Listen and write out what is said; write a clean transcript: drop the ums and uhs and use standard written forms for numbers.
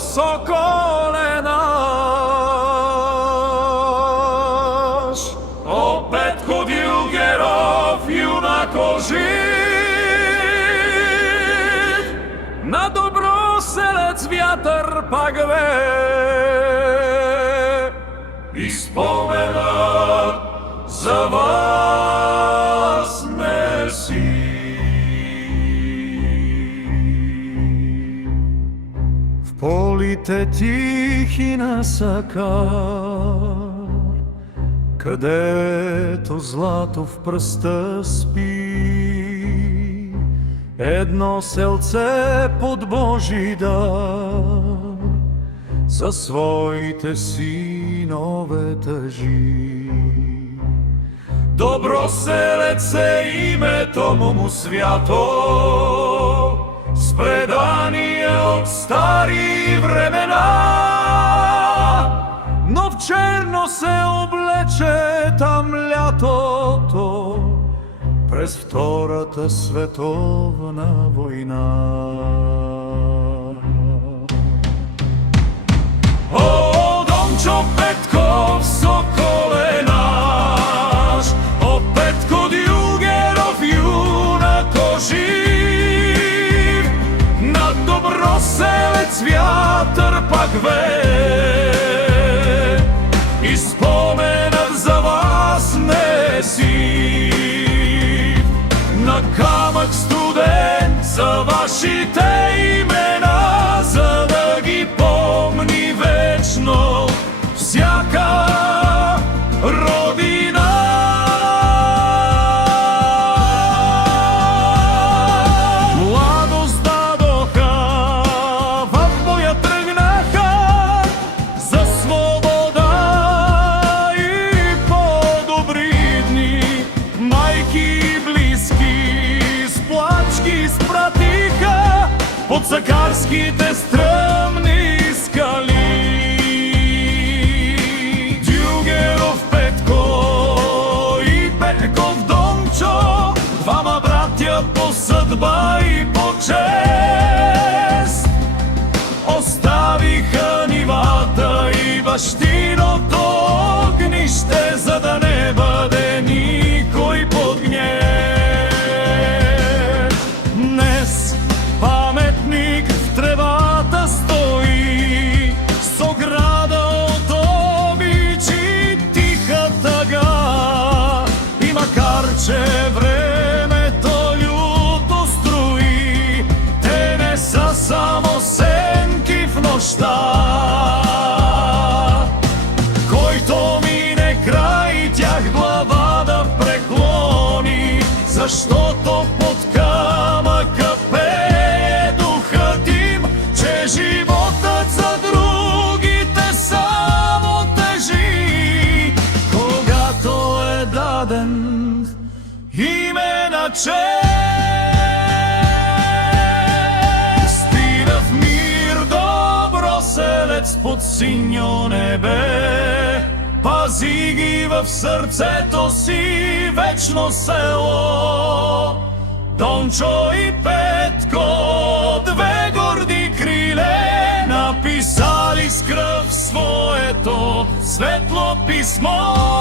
sokole naš. Opet kod Jugerov junako živ, na Dobroselec vjatr pak ve i spomena za vas nesi. Полите тихи насака, където злато в пръста спи, едно селце под Божи дар за своите синове тъжи. Доброселец е името му свято, с предания от стари времена, но в черно се облече там лятото през Втората световна война. О, Дончо Петков, соколе наш, о Петко Дюгеров, юнако жив, на Доброселец вятър пак вее и споменът за вас не си. На камък студен са вашите имена, за да ги помни вечно всяка родина. Младост дадоха, в боя тръгнаха за свобода и по-добри дни. Майки и близки с плачки спратиха под сакарските стръмни скали. Дюгеров Петко и Петков Дончо, двама братя по съдба и по чест, оставиха нивата и бащиното огнище, за да не бъде никой под гнев. Днес паметник в тревата стои, с ограда от обичи тиха тъга, и макар че времето люто строи, те не са само сенки в нощта. Който мине край тях, глава да преклони, защото под камъка пее духът им, че животът за другите само тежи, когато е даден име на чест. Спира в мир Доброселец под синьо небе, пази ги в сърцето си вечно село. Дончо и Петко, две горди криле, написали с кръв своето светло писмо.